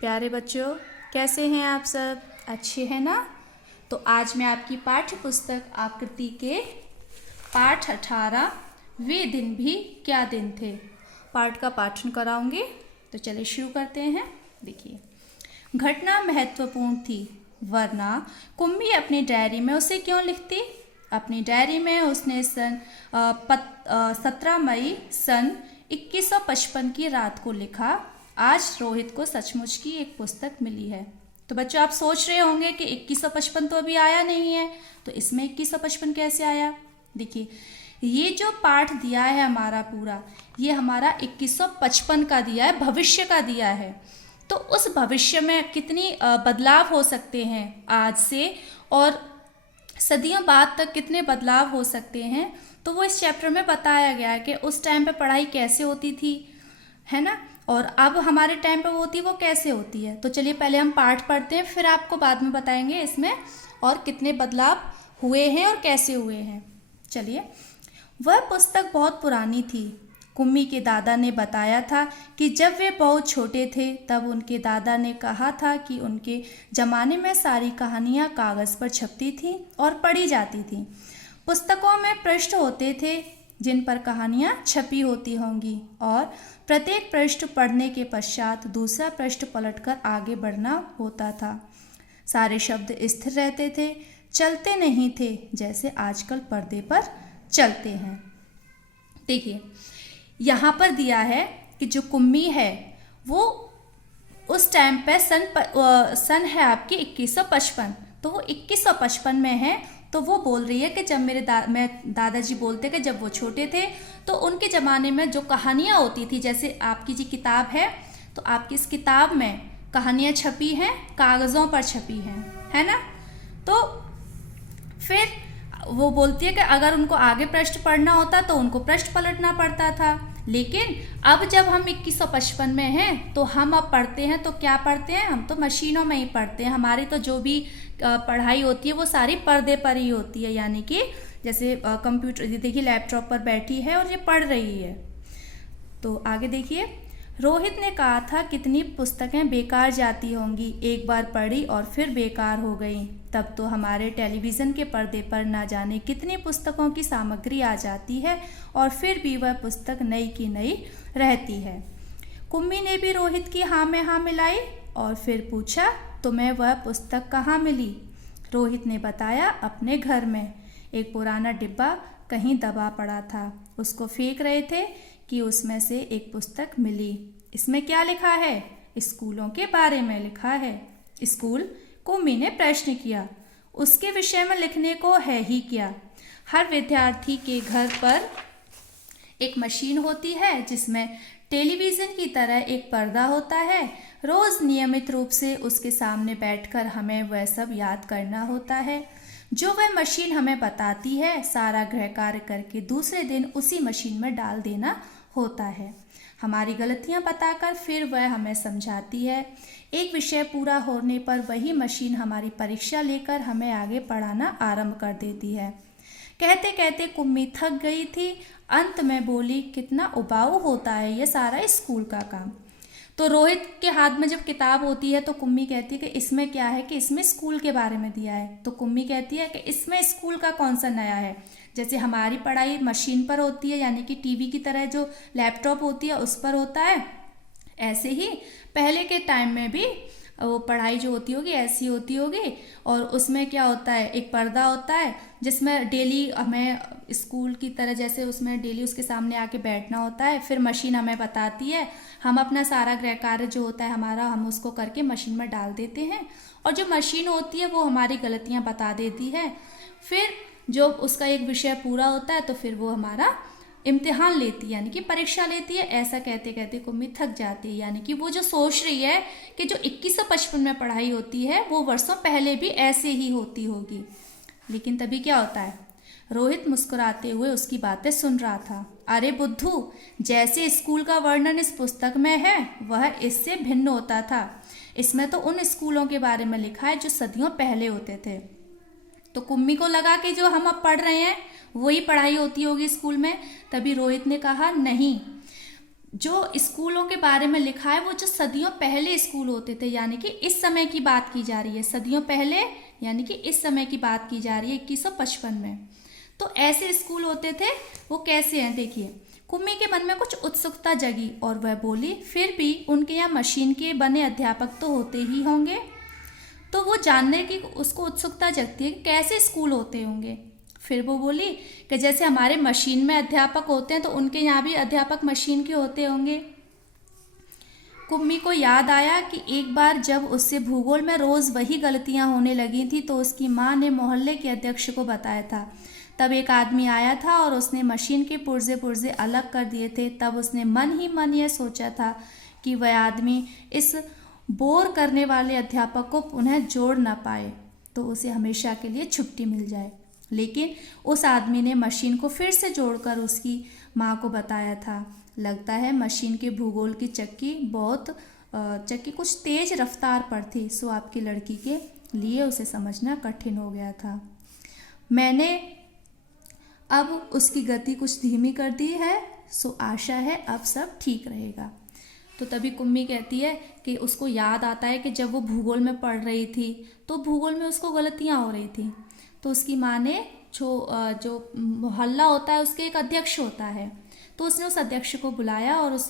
प्यारे बच्चों, कैसे हैं आप सब? अच्छे हैं ना? तो आज मैं आपकी पाठ्य पुस्तक आकृति के पाठ 18 वे दिन भी क्या दिन थे पाठ का पाठन कराऊंगी। तो चलिए शुरू करते हैं। देखिए, घटना महत्वपूर्ण थी, वरना कुम्मी अपनी डायरी में उसे क्यों लिखती? अपनी डायरी में उसने 17 मई सन 2155 की रात को लिखा, आज रोहित को सचमुच की एक पुस्तक मिली है। तो बच्चों, आप सोच रहे होंगे कि 2155 तो अभी आया नहीं है, तो इसमें 2155 कैसे आया? देखिए, ये जो पाठ दिया है हमारा पूरा, ये हमारा 2155 का दिया है, भविष्य का दिया है। तो उस भविष्य में कितनी बदलाव हो सकते हैं आज से, और सदियों बाद तक कितने बदलाव हो सकते हैं, तो वो इस चैप्टर में बताया गया है कि उस टाइम पे पढ़ाई कैसे होती थी, है ना, और अब हमारे टाइम पे वो होती वो कैसे होती है। तो चलिए पहले हम पाठ पढ़ते हैं, फिर आपको बाद में बताएंगे इसमें और कितने बदलाव हुए हैं और कैसे हुए हैं। चलिए, वह पुस्तक बहुत पुरानी थी। कुम्मी के दादा ने बताया था कि जब वे बहुत छोटे थे तब उनके दादा ने कहा था कि उनके ज़माने में सारी कहानियाँ कागज़ पर छपती थीं और पढ़ी जाती थीं। पुस्तकों में पृष्ठ होते थे जिन पर कहानियाँ छपी होती होंगी, और प्रत्येक पृष्ठ पढ़ने के पश्चात दूसरा पृष्ठ पलटकर आगे बढ़ना होता था। सारे शब्द स्थिर रहते थे, चलते नहीं थे जैसे आजकल पर्दे पर चलते हैं। देखिए, यहाँ पर दिया है कि जो कुम्मी है वो उस टाइम पे सन है आपकी 2155, तो वो 2155 में है। तो वो बोल रही है कि जब मेरे दादाजी बोलते कि जब वो छोटे थे तो उनके ज़माने में जो कहानियाँ होती थी, जैसे आपकी जी किताब है, तो आपकी इस किताब में कहानियाँ छपी हैं, कागज़ों पर छपी हैं, है ना। तो फिर वो बोलती है कि अगर उनको आगे पृष्ठ पढ़ना होता तो उनको पृष्ठ पलटना पड़ता था, लेकिन अब जब हम 2155 में हैं तो हम अब पढ़ते हैं तो क्या पढ़ते हैं, हम तो मशीनों में ही पढ़ते हैं। हमारी तो जो भी पढ़ाई होती है वो सारी पर्दे पर ही होती है, यानी कि जैसे कंप्यूटर, देखिए लैपटॉप पर बैठी है और ये पढ़ रही है। तो आगे देखिए, रोहित ने कहा था कितनी पुस्तकें बेकार जाती होंगी, एक बार पढ़ी और फिर बेकार हो गई। तब तो हमारे टेलीविज़न के पर्दे पर ना जाने कितनी पुस्तकों की सामग्री आ जाती है और फिर भी वह पुस्तक नई की नई रहती है। कुम्मी ने भी रोहित की हाँ में हाँ मिलाई और फिर पूछा, तुम्हें वह पुस्तक कहाँ मिली? रोहित ने बताया, अपने घर में। एक पुराना डिब्बा कहीं दबा पड़ा था, उसको फेंक रहे थे कि उसमें से एक पुस्तक मिली। इसमें क्या लिखा है? स्कूलों के बारे में लिखा है। स्कूल? कुम्मी ने प्रश्न किया। उसके विषय में लिखने को है ही क्या? हर विद्यार्थी के घर पर एक मशीन होती है जिसमें टेलीविज़न की तरह एक पर्दा होता है। रोज़ नियमित रूप से उसके सामने बैठकर हमें वह सब याद करना होता है जो वह मशीन हमें बताती है। सारा गृह कार्य करके दूसरे दिन उसी मशीन में डाल देना होता है। हमारी गलतियां बताकर फिर वह हमें समझाती है। एक विषय पूरा होने पर वही मशीन हमारी परीक्षा लेकर हमें आगे पढ़ाना आरंभ कर देती है। कहते कहते कुम्मी थक गई थी। अंत में बोली, कितना उबाऊ होता है ये सारा स्कूल का काम। तो रोहित के हाथ में जब किताब होती है तो कुम्मी कहती है कि इसमें क्या है, कि इसमें स्कूल के बारे में दिया है। तो कुम्मी कहती है कि इसमें स्कूल का कौन सा नया है? जैसे हमारी पढ़ाई मशीन पर होती है, यानी कि टीवी की तरह जो लैपटॉप होती है उस पर होता है, ऐसे ही पहले के टाइम में भी वो पढ़ाई जो होती होगी ऐसी होती होगी। और उसमें क्या होता है, एक पर्दा होता है जिसमें डेली हमें स्कूल की तरह जैसे उसमें डेली उसके सामने आके बैठना होता है। फिर मशीन हमें बताती है, हम अपना सारा गृह कार्य जो होता है हमारा, हम उसको करके मशीन में डाल देते हैं, और जो मशीन होती है वो हमारी गलतियाँ बता देती है। फिर जो उसका एक विषय पूरा होता है तो फिर वो हमारा इम्तिहान लेती है, यानी कि परीक्षा लेती है। ऐसा कहते कहते कुम्मी थक जाती है, यानी कि वो जो सोच रही है कि जो 2155 में पढ़ाई होती है वो वर्षों पहले भी ऐसे ही होती होगी। लेकिन तभी क्या होता है, रोहित मुस्कुराते हुए उसकी बातें सुन रहा था। अरे बुद्धू, जैसे स्कूल का वर्णन इस पुस्तक में है वह इससे भिन्न होता था। इसमें तो उन स्कूलों के बारे में लिखा है जो सदियों पहले होते थे। तो कुम्मी को लगा कि जो हम अब पढ़ रहे हैं वही पढ़ाई होती होगी स्कूल में। तभी रोहित ने कहा, नहीं, जो स्कूलों के बारे में लिखा है वो जो सदियों पहले स्कूल होते थे, यानी कि इस समय की बात की जा रही है, सदियों पहले यानी कि इस समय की बात की जा रही है 2155 में। तो ऐसे स्कूल होते थे, वो कैसे हैं देखिए। कुम्मी के मन में कुछ उत्सुकता जगी और वह बोली, फिर भी उनके यहाँ मशीन के बने अध्यापक तो होते ही होंगे। तो वो जानने की उसको उत्सुकता जगती है कि कैसे स्कूल होते होंगे। फिर वो बोली कि जैसे हमारे मशीन में अध्यापक होते हैं तो उनके यहाँ भी अध्यापक मशीन के होते होंगे। कुम्मी को याद आया कि एक बार जब उससे भूगोल में रोज़ वही गलतियाँ होने लगी थी तो उसकी माँ ने मोहल्ले के अध्यक्ष को बताया था। तब एक आदमी आया था और उसने मशीन के पुर्जे पुर्जे अलग कर दिए थे। तब उसने मन ही मन यह सोचा था कि वह आदमी इस बोर करने वाले अध्यापक को पुनः जोड़ ना पाए तो उसे हमेशा के लिए छुट्टी मिल जाए। लेकिन उस आदमी ने मशीन को फिर से जोड़कर उसकी माँ को बताया था। लगता है मशीन के भूगोल की चक्की कुछ तेज रफ्तार पर थी, सो आपकी लड़की के लिए उसे समझना कठिन हो गया था। मैंने अब उसकी गति कुछ धीमी कर दी है, सो आशा है अब सब ठीक रहेगा। तो तभी कुम्मी कहती है कि उसको याद आता है कि जब वो भूगोल में पढ़ रही थी तो भूगोल में उसको गलतियाँ हो रही थी। तो उसकी माँ ने जो मोहल्ला होता है उसके एक अध्यक्ष होता है, तो उसने उस अध्यक्ष को बुलाया और उस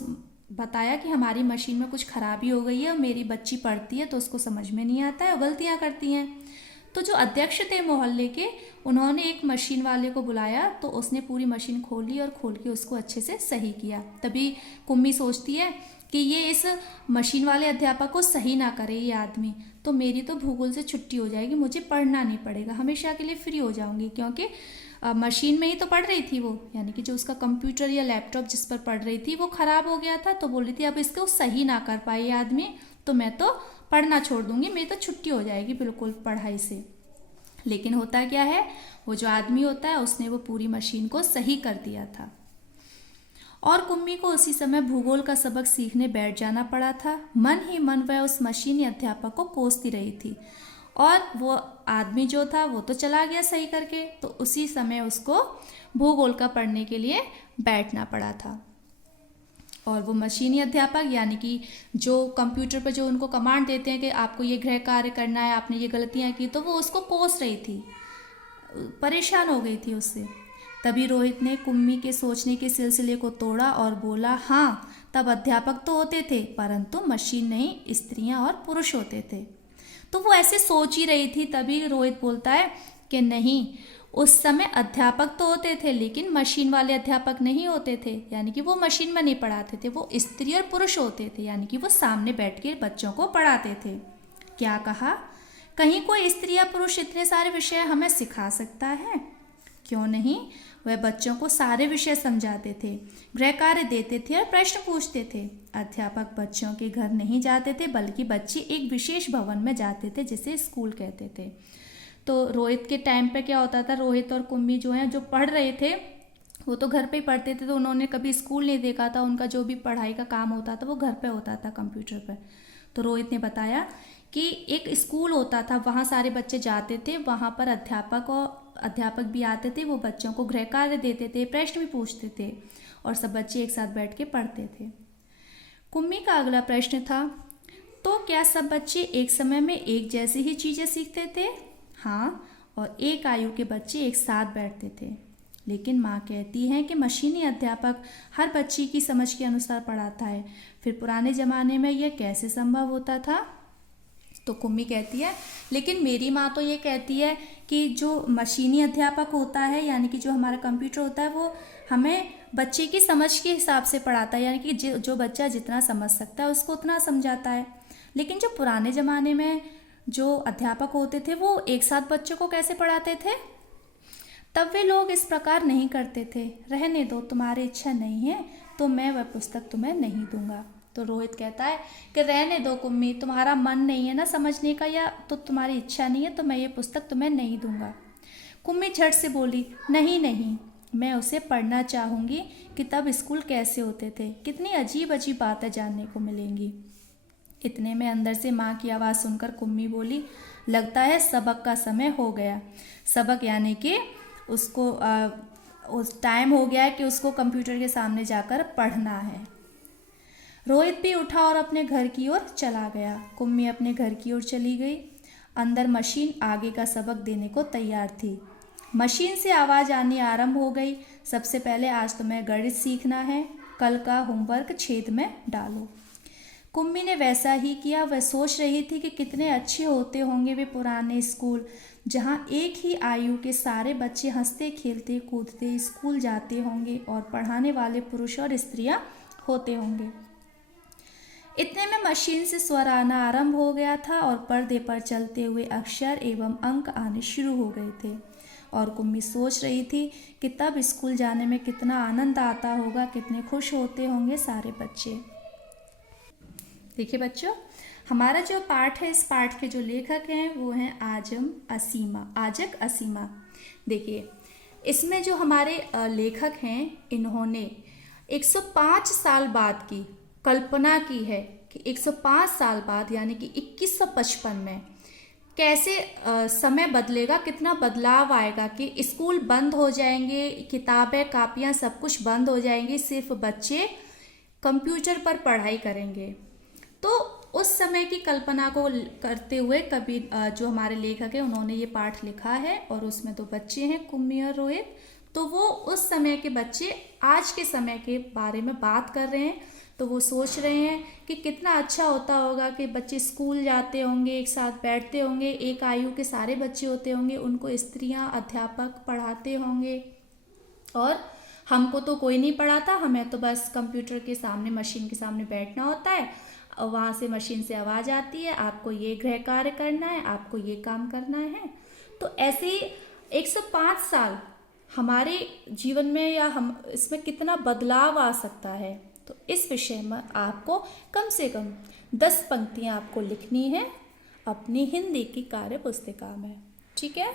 बताया कि हमारी मशीन में कुछ खराबी हो गई है और मेरी बच्ची पढ़ती है तो उसको समझ में नहीं आता है और गलतियाँ करती हैं। तो जो अध्यक्ष थे मोहल्ले के, उन्होंने एक मशीन वाले को बुलाया तो उसने पूरी मशीन खोली और खोल के उसको अच्छे से सही किया। तभी कुम्मी सोचती है कि ये इस मशीन वाले अध्यापक को सही ना करे ये आदमी, तो मेरी तो भूगोल से छुट्टी हो जाएगी, मुझे पढ़ना नहीं पड़ेगा, हमेशा के लिए फ्री हो जाऊंगी। क्योंकि मशीन में ही तो पढ़ रही थी वो, यानी कि जो उसका कंप्यूटर या लैपटॉप जिस पर पढ़ रही थी वो ख़राब हो गया था, तो बोल रही थी अब इसको सही ना कर पाए ये आदमी तो मैं तो पढ़ना छोड़ दूंगी, मेरी तो छुट्टी हो जाएगी बिल्कुल पढ़ाई से। लेकिन होता क्या है, वो जो आदमी होता है उसने वो पूरी मशीन को सही कर दिया था और कुम्मी को उसी समय भूगोल का सबक सीखने बैठ जाना पड़ा था। मन ही मन वह उस मशीनी अध्यापक को कोसती रही थी और वो आदमी जो था वो तो चला गया सही करके, तो उसी समय उसको भूगोल का पढ़ने के लिए बैठना पड़ा था। और वो मशीनी अध्यापक यानी कि जो कंप्यूटर पर जो उनको कमांड देते हैं कि आपको ये गृह कार्य करना है, आपने ये गलतियाँ की, तो वो उसको कोस रही थी, परेशान हो गई थी उससे। तभी रोहित ने कुम्मी के सोचने के सिलसिले को तोड़ा और बोला, हाँ तब अध्यापक तो होते थे परंतु मशीन नहीं, स्त्रियां और पुरुष होते थे। तो वो ऐसे सोच ही रही थी, तभी रोहित बोलता है कि नहीं, उस समय अध्यापक तो होते थे लेकिन मशीन वाले अध्यापक नहीं होते थे, यानी कि वो मशीन में नहीं पढ़ाते थे, वो स्त्री और पुरुष होते थे, यानी कि वो सामने बैठ के बच्चों को पढ़ाते थे। क्या कहा, कहीं कोई स्त्री या पुरुष इतने सारे विषय हमें सिखा सकता है? क्यों नहीं, वह बच्चों को सारे विषय समझाते थे, गृह कार्य देते थे और प्रश्न पूछते थे। अध्यापक बच्चों के घर नहीं जाते थे बल्कि बच्चे एक विशेष भवन में जाते थे जिसे स्कूल कहते थे। तो रोहित के टाइम पे क्या होता था, रोहित और कुम्मी जो हैं जो पढ़ रहे थे वो तो घर पे ही पढ़ते थे, तो उन्होंने कभी स्कूल नहीं देखा था, उनका जो भी पढ़ाई का काम होता था वो घर पे होता था कंप्यूटर पर। तो रोहित ने बताया कि एक स्कूल होता था, वहाँ सारे बच्चे जाते थे, वहाँ पर अध्यापक भी आते थे, वो बच्चों को गृह कार्य देते थे, प्रश्न भी पूछते थे और सब बच्चे एक साथ बैठ के पढ़ते थे। कुम्मी का अगला प्रश्न था, तो क्या सब बच्चे एक समय में एक जैसी ही चीज़ें सीखते थे? हाँ, और एक आयु के बच्चे एक साथ बैठते थे। लेकिन माँ कहती हैं कि मशीनी अध्यापक हर बच्ची की समझ के अनुसार पढ़ाता है, फिर पुराने ज़माने में यह कैसे संभव होता था? तो कुम्मी कहती है, लेकिन मेरी माँ तो ये कहती है कि जो मशीनी अध्यापक होता है, यानी कि जो हमारा कंप्यूटर होता है, वो हमें बच्चे की समझ के हिसाब से पढ़ाता है, यानी कि जो बच्चा जितना समझ सकता है उसको उतना समझाता है। लेकिन जो पुराने ज़माने में जो अध्यापक होते थे वो एक साथ बच्चों को कैसे पढ़ाते थे? तब वे लोग इस प्रकार नहीं करते थे। रहने दो, तुम्हारी इच्छा नहीं है तो मैं वह पुस्तक तुम्हें नहीं दूंगा। तो रोहित कहता है कि रहने दो कुम्मी, तुम्हारा मन नहीं है ना समझने का, या तो तुम्हारी इच्छा नहीं है तो मैं ये पुस्तक तुम्हें नहीं दूंगा। कुम्मी झट से बोली, नहीं नहीं, मैं उसे पढ़ना चाहूँगी कि तब स्कूल कैसे होते थे, कितनी अजीब अजीब बातें जानने को मिलेंगी। इतने में अंदर से माँ की आवाज़ सुनकर कुम्मी बोली, लगता है सबक का समय हो गया। सबक यानी कि उसको उस टाइम हो गया है कि उसको कंप्यूटर के सामने जाकर पढ़ना है। रोहित भी उठा और अपने घर की ओर चला गया। कुम्मी अपने घर की ओर चली गई। अंदर मशीन आगे का सबक देने को तैयार थी। मशीन से आवाज़ आनी आरंभ हो गई। सबसे पहले आज तुम्हें गणित सीखना है, कल का होमवर्क छेद में डालो। कुम्मी ने वैसा ही किया। वह सोच रही थी कि कितने अच्छे होते होंगे वे पुराने स्कूल, जहाँ एक ही आयु के सारे बच्चे हंसते खेलते कूदते स्कूल जाते होंगे और पढ़ाने वाले पुरुष और स्त्रियाँ होते होंगे। इतने में मशीन से स्वर आना आरंभ हो गया था और पर्दे पर चलते हुए अक्षर एवं अंक आने शुरू हो गए थे। और कुम्मी सोच रही थी कि तब स्कूल जाने में कितना आनंद आता होगा, कितने खुश होते होंगे सारे बच्चे। देखिए बच्चों, हमारा जो पाठ है, इस पाठ के जो लेखक हैं वो हैं आजक असीमा। देखिए, इसमें जो हमारे लेखक हैं, इन्होंने 105 साल बाद की कल्पना की है कि 105 साल बाद यानी कि 2155 में कैसे समय बदलेगा, कितना बदलाव आएगा कि स्कूल बंद हो जाएंगे, किताबें कापियाँ सब कुछ बंद हो जाएंगी, सिर्फ बच्चे कंप्यूटर पर पढ़ाई करेंगे। तो उस समय की कल्पना को करते हुए जो हमारे लेखक हैं उन्होंने ये पाठ लिखा है। और उसमें दो बच्चे हैं, कुम्मी और रोहित। तो वो उस समय के बच्चे आज के समय के बारे में बात कर रहे हैं। तो वो सोच रहे हैं कि कितना अच्छा होता होगा कि बच्चे स्कूल जाते होंगे, एक साथ बैठते होंगे, एक आयु के सारे बच्चे होते होंगे, उनको स्त्रियां अध्यापक पढ़ाते होंगे और हमको तो कोई नहीं पढ़ाता, हमें तो बस कंप्यूटर के सामने, मशीन के सामने बैठना होता है और वहाँ से मशीन से आवाज़ आती है, आपको ये गृह कार्य करना है, आपको ये काम करना है। तो ऐसे ही 105 साल हमारे जीवन में या हम इसमें कितना बदलाव आ सकता है। तो इस विषय में आपको कम से कम 10 पंक्तियाँ आपको लिखनी है अपनी हिंदी की कार्य पुस्तिका में। ठीक है।